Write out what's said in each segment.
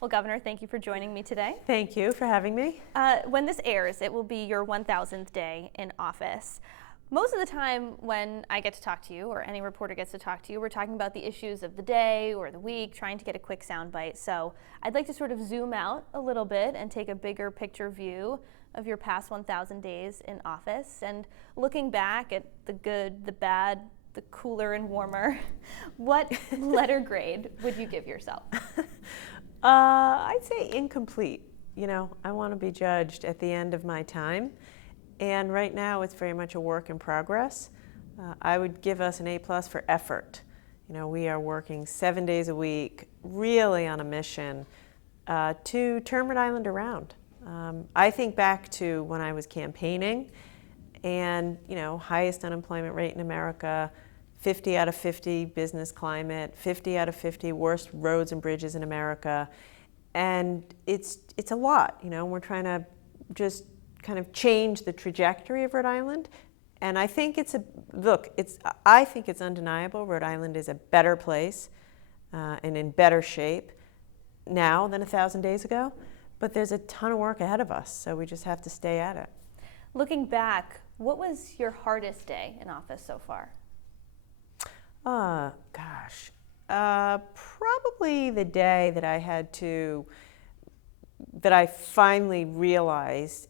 Well, Governor, thank you for joining me today. Thank you for having me. When this airs, it will be your 1,000th day in office. Most of the time when I get to talk to you, or any reporter gets to talk to you, we're talking about the issues of the day or the week, trying to get a quick soundbite. So I'd like to sort of zoom out a little bit and take a bigger picture view of your past 1,000 days in office. And looking back at the good, the bad, the cooler and warmer, what letter grade would you give yourself? I'd say incomplete. You know, I want to be judged at the end of my time. And right now it's very much a work in progress. I would give us an A+ for effort. You know, we are working 7 days a week, really on a mission to turn Rhode Island around. I think back to when I was campaigning and, you know, highest unemployment rate in America, 50 out of 50 business climate, 50 out of 50 worst roads and bridges in America. And it's a lot, you know, we're trying to just kind of change the trajectory of Rhode Island. And I think I think it's undeniable Rhode Island is a better place and in better shape now than 1,000 days ago. But there's a ton of work ahead of us, so we just have to stay at it. Looking back, what was your hardest day in office so far? Probably the day that I finally realized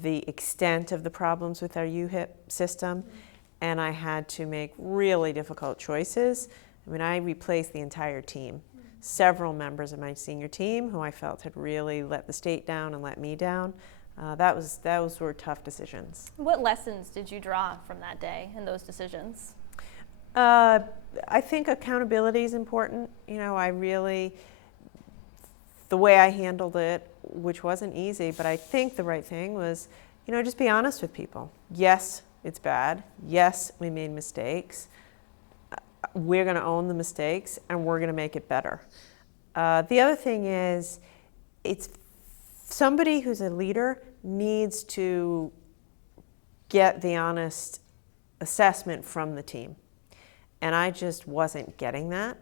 the extent of the problems with our UHIP system, and I had to make really difficult choices. I mean, I replaced the entire team. Several members of my senior team who I felt had really let the state down and let me down. Those were tough decisions. What lessons did you draw from that day and those decisions? I think accountability is important. You know, the way I handled it, which wasn't easy, but I think the right thing was, you know, just be honest with people. Yes, it's bad. Yes, we made mistakes. We're going to own the mistakes and we're going to make it better. The other thing is, it's somebody who's a leader needs to get the honest assessment from the team. And I just wasn't getting that.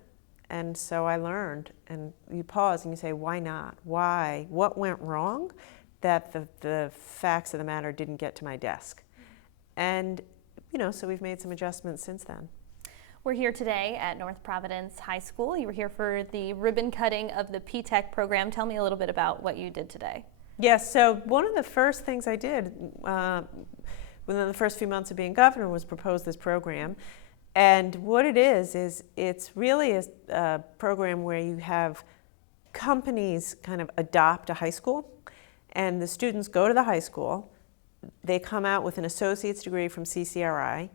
And so I learned, and you pause and you say, why not? Why? What went wrong that the facts of the matter didn't get to my desk? And, you know, so we've made some adjustments since then. We're here today at North Providence High School. You were here for the ribbon cutting of the P-TECH program. Tell me a little bit about what you did today. Yes, so one of the first things I did within the first few months of being governor was propose this program. And what it is it's really a program where you have companies kind of adopt a high school, and the students go to the high school, they come out with an associate's degree from CCRI,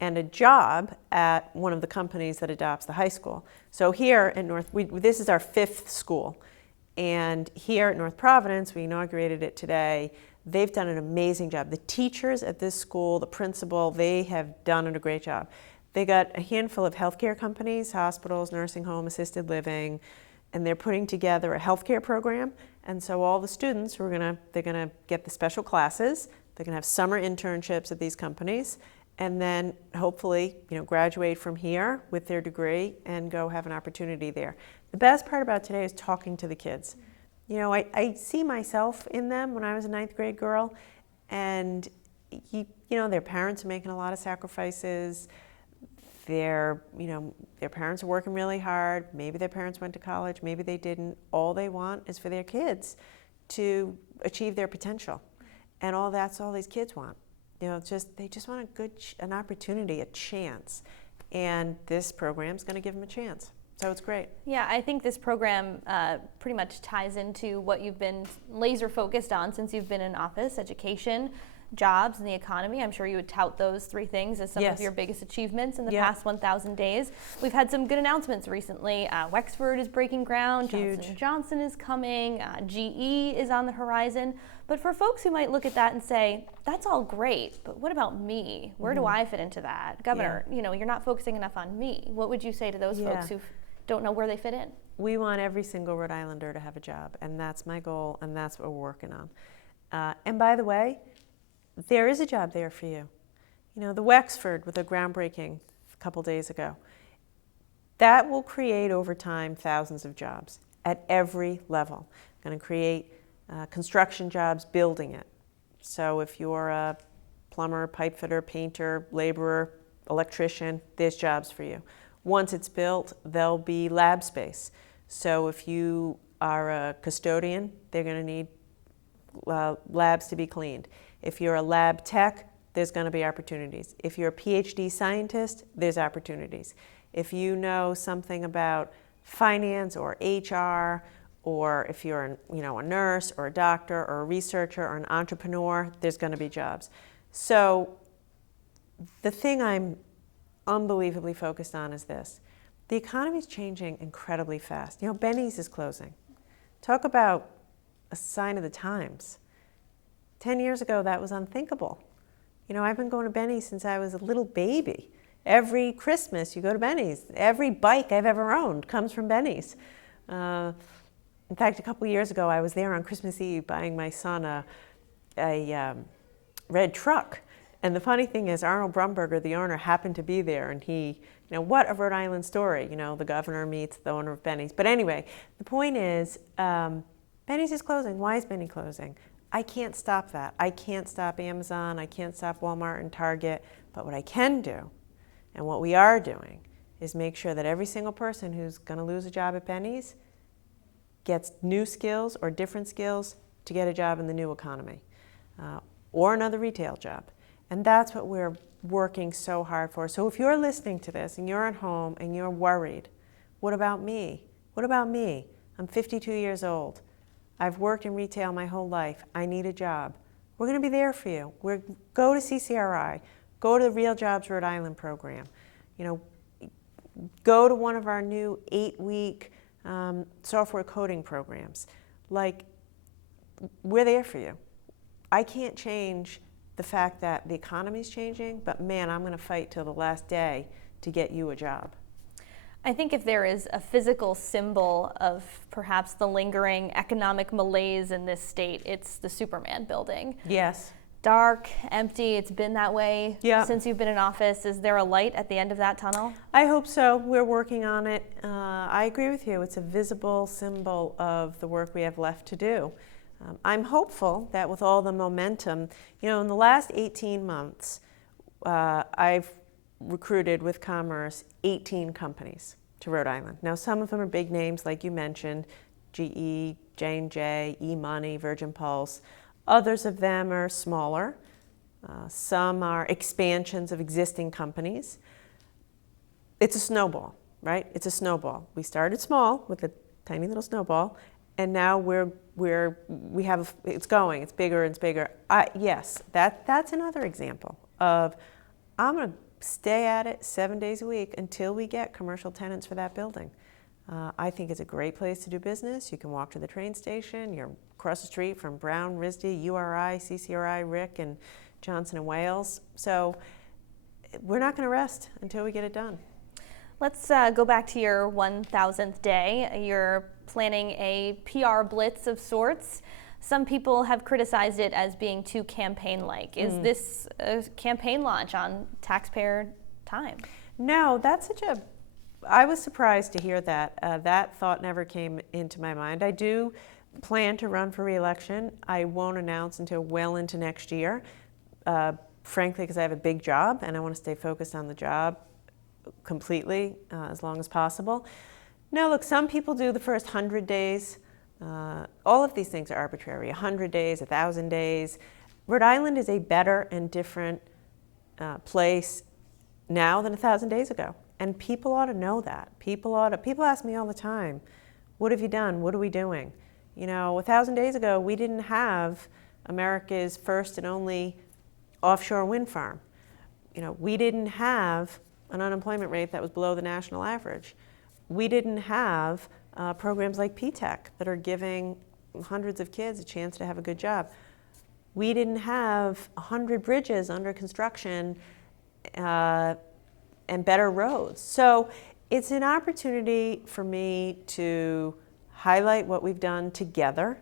and a job at one of the companies that adopts the high school. So here at this is our 5th school. And here at North Providence, we inaugurated it today. They've done an amazing job. The teachers at this school, the principal, they have done a great job. They got a handful of healthcare companies, hospitals, nursing home, assisted living, and they're putting together a healthcare program. And so all the students they're gonna get the special classes. They're gonna have summer internships at these companies, and then hopefully, you know, graduate from here with their degree and go have an opportunity there. The best part about today is talking to the kids. You know, I see myself in them when I was a 9th grade girl, and you know, their parents are making a lot of sacrifices. Their parents are working really hard. Maybe their parents went to college, maybe they didn't. All they want is for their kids to achieve their potential. And that's all these kids want. You know, they just want an opportunity, a chance. And this program's going to give them a chance. So it's great. Yeah, I think this program pretty much ties into what you've been laser focused on since you've been in office: education, jobs, and the economy. I'm sure you would tout those 3 things as some of your biggest achievements in the past 1,000 days. We've had some good announcements recently. Wexford is breaking ground. Huge. Johnson is coming. GE is on the horizon. But for folks who might look at that and say, that's all great, but what about me? Where do I fit into that? Governor, you know, you're not focusing enough on me. What would you say to those folks who don't know where they fit in? We want every single Rhode Islander to have a job, and that's my goal, and that's what we're working on. And by the way, there is a job there for you. You know, the Wexford with a groundbreaking a couple days ago, that will create over time thousands of jobs. at every level. Going to create construction jobs building it. So if you're a plumber, pipe fitter, painter, laborer, electrician, there's jobs for you. Once it's built, there'll be lab space. So if you are a custodian, they're going to need labs to be cleaned. If you're a lab tech, there's going to be opportunities. If you're a PhD scientist, there's opportunities. If you know something about finance or HR, or if you're a nurse or a doctor or a researcher or an entrepreneur, there's going to be jobs. So the thing I'm unbelievably focused on is this. The economy is changing incredibly fast. Benny's is closing. Talk about a sign of the times. 10 years ago, that was unthinkable. I've been going to Benny's since I was a little baby. Every Christmas, you go to Benny's. Every bike I've ever owned comes from Benny's. In fact, a couple years ago, I was there on Christmas Eve buying my son a red truck. And the funny thing is, Arnold Brumberger, the owner, happened to be there. And he, what a Rhode Island story. The governor meets the owner of Benny's. But anyway, the point is, Benny's is closing. Why is Benny closing? I can't stop that. I can't stop Amazon. I can't stop Walmart and Target. But what I can do, and what we are doing, is make sure that every single person who's going to lose a job at Benny's gets new skills or different skills to get a job in the new economy or another retail job. And that's what we're working so hard for. So if you're listening to this and you're at home and you're worried, what about me? What about me? I'm 52 years old. I've worked in retail my whole life. I need a job. We're going to be there for you. Go to CCRI. Go to the Real Jobs Rhode Island program. Go to one of our new 8-week software coding programs. We're there for you. I can't change the fact that the economy's changing, but man, I'm going to fight till the last day to get you a job. I think if there is a physical symbol of perhaps the lingering economic malaise in this state, it's the Superman building. Yes. Dark, empty, it's been that way since you've been in office. Is there a light at the end of that tunnel? I hope so. We're working on it. I agree with you. It's a visible symbol of the work we have left to do. I'm hopeful that with all the momentum, in the last 18 months, I've recruited with Commerce 18 companies to Rhode Island. Now, some of them are big names, like you mentioned, GE, J&J, E-Money, Virgin Pulse. Others of them are smaller. Some are expansions of existing companies. It's a snowball, right? It's a snowball. We started small with a tiny little snowball, and now it's going. It's bigger and it's bigger. Yes, that's another example of I'm going to stay at it 7 days a week until we get commercial tenants for that building. I think it's a great place to do business. You can walk to the train station. You're across the street from Brown, RISD, URI, CCRI, Rick, and Johnson & Wales. So we're not going to rest until we get it done. Let's go back to your 1,000th day. You're planning a PR blitz of sorts. Some people have criticized it as being too campaign-like. Is this a campaign launch on taxpayer time? No, I was surprised to hear that. That thought never came into my mind. I do plan to run for re-election. I won't announce until well into next year, frankly, because I have a big job and I want to stay focused on the job completely as long as possible. No, look, some people do the first 100 days. All of these things are arbitrary, 100 days, 1,000 days. Rhode Island is a better and different place now than 1,000 days ago. And people ought to know that. People ask me all the time, what have you done? What are we doing? 1,000 days ago, we didn't have America's first and only offshore wind farm. We didn't have an unemployment rate that was below the national average. We didn't have programs like P-TECH that are giving hundreds of kids a chance to have a good job. We didn't have 100 bridges under construction and better roads. So it's an opportunity for me to highlight what we've done together,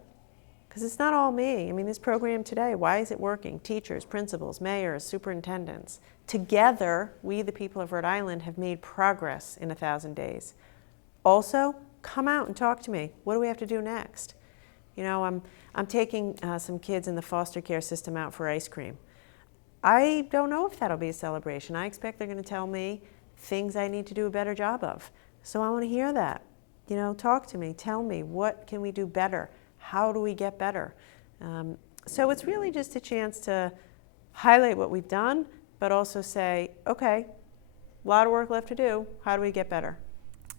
because it's not all me. This program today, why is it working? Teachers, principals, mayors, superintendents. Together, we, the people of Rhode Island, have made progress in 1,000 days. Also, come out and talk to me. What do we have to do next? You know, I'm taking some kids in the foster care system out for ice cream. I don't know if that'll be a celebration. I expect they're going to tell me things I need to do a better job of. So I want to hear that. You know, talk to me. Tell me, what can we do better? How do we get better? So it's really just a chance to highlight what we've done, but also say, okay, a lot of work left to do. How do we get better?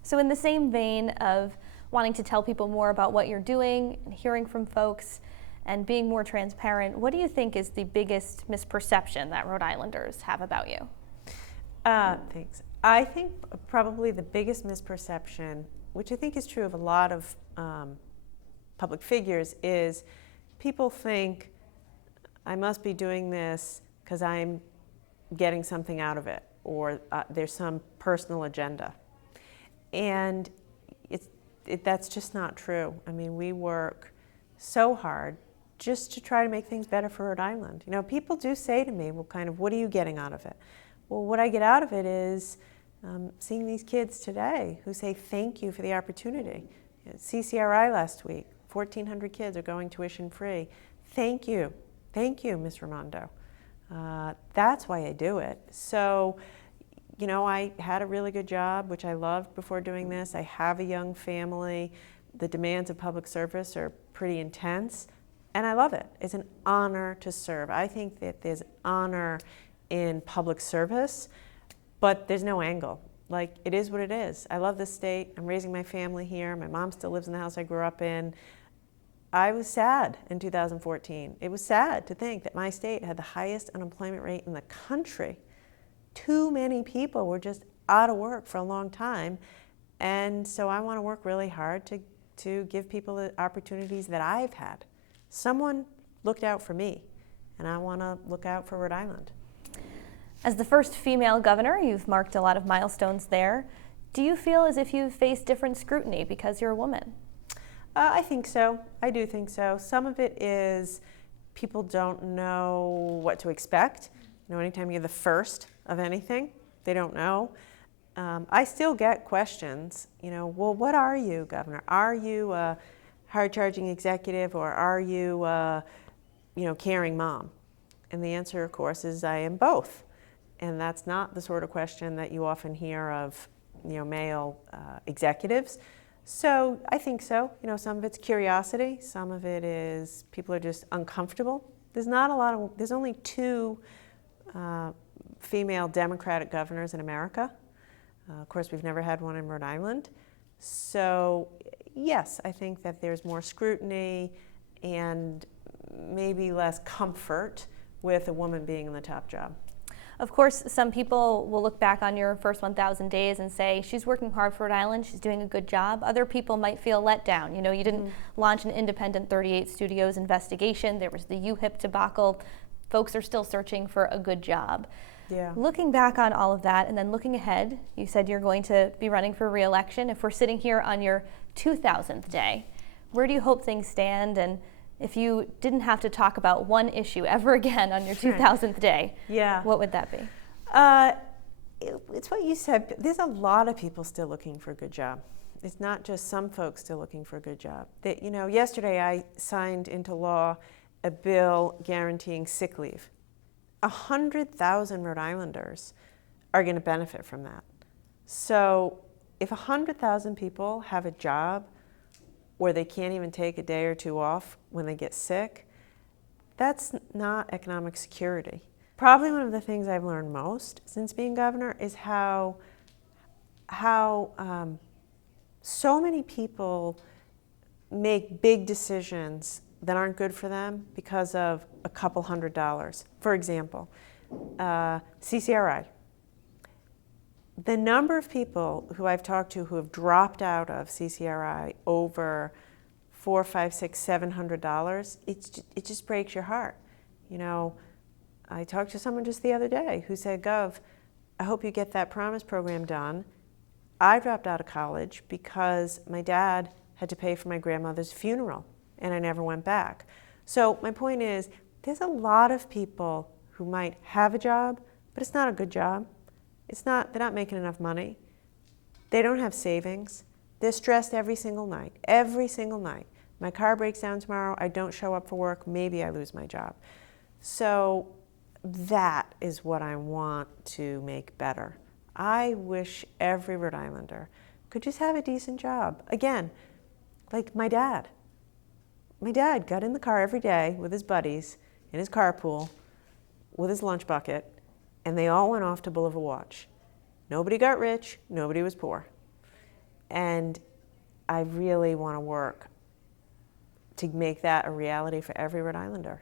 So in the same vein of wanting to tell people more about what you're doing and hearing from folks and being more transparent, what do you think is the biggest misperception that Rhode Islanders have about you? Thanks. I think probably the biggest misperception, which I think is true of a lot of public figures, is people think I must be doing this because I'm getting something out of it, or there's some personal agenda. And that's just not true. I mean, we work so hard just to try to make things better for Rhode Island. You know, people do say to me, well, kind of, what are you getting out of it? Well, what I get out of it is seeing these kids today who say thank you for the opportunity. At CCRI last week, 1,400 kids are going tuition free. Thank you, Ms. Raimondo. That's why I do it. So, you know, I had a really good job, which I loved before doing this. I have a young family. The demands of public service are pretty intense, and I love it. It's an honor to serve. I think that there's honor in public service, but there's no angle. Like, it is what it is. I love this state. I'm raising my family here. My mom still lives in the house I grew up in. I was sad in 2014. It was sad to think that my state had the highest unemployment rate in the country. Too many people were just out of work for a long time. And so I want to work really hard to give people the opportunities that I've had. Someone looked out for me, and I want to look out for Rhode Island. As the first female governor, you've marked a lot of milestones there. Do you feel as if you've faced different scrutiny because you're a woman? I think so. I do think so. Some of it is people don't know what to expect. You know, anytime you're the first of anything, they don't know. I still get questions, you know, well, what are you, Governor? Are you a hard-charging executive, or are you a, you know, caring mom? And the answer, of course, is I am both. And that's not the sort of question that you often hear of, you know, male executives. So I think so. You know, some of it's curiosity. Some of it is people are just uncomfortable. There's only 2 female Democratic governors in America. Of course, we've never had one in Rhode Island. So yes, I think that there's more scrutiny and maybe less comfort with a woman being in the top job. Of course, some people will look back on your first 1,000 days and say, she's working hard for Rhode Island, she's doing a good job. Other people might feel let down. You know, you didn't launch an independent 38 Studios investigation. There was the UHIP debacle. Folks are still searching for a good job. Yeah. Looking back on all of that and then looking ahead, you said you're going to be running for re-election. If we're sitting here on your 2,000th day, where do you hope things stand? And if you didn't have to talk about one issue ever again on your 2,000th day, what would that be? It's what you said. There's a lot of people still looking for a good job. It's not just some folks still looking for a good job. You know, yesterday I signed into law a bill guaranteeing sick leave. 100,000 Rhode Islanders are going to benefit from that. So if 100,000 people have a job where they can't even take a day or 2 off when they get sick, that's not economic security. Probably one of the things I've learned most since being governor is how so many people make big decisions that aren't good for them because of a couple $100. For example, CCRI. The number of people who I've talked to who have dropped out of CCRI over $400, $500, $600, $700, it just breaks your heart. You know, I talked to someone just the other day who said, Gov, I hope you get that Promise program done. I dropped out of college because my dad had to pay for my grandmother's funeral, and I never went back. So my point is, there's a lot of people who might have a job, but it's not a good job. They're not making enough money. They don't have savings. They're stressed every single night, every single night. My car breaks down tomorrow, I don't show up for work, maybe I lose my job. So that is what I want to make better. I wish every Rhode Islander could just have a decent job. Again, like my dad. My dad got in the car every day with his buddies in his carpool with his lunch bucket, and they all went off to Boulevard Watch. Nobody got rich, nobody was poor. And I really want to work to make that a reality for every Rhode Islander.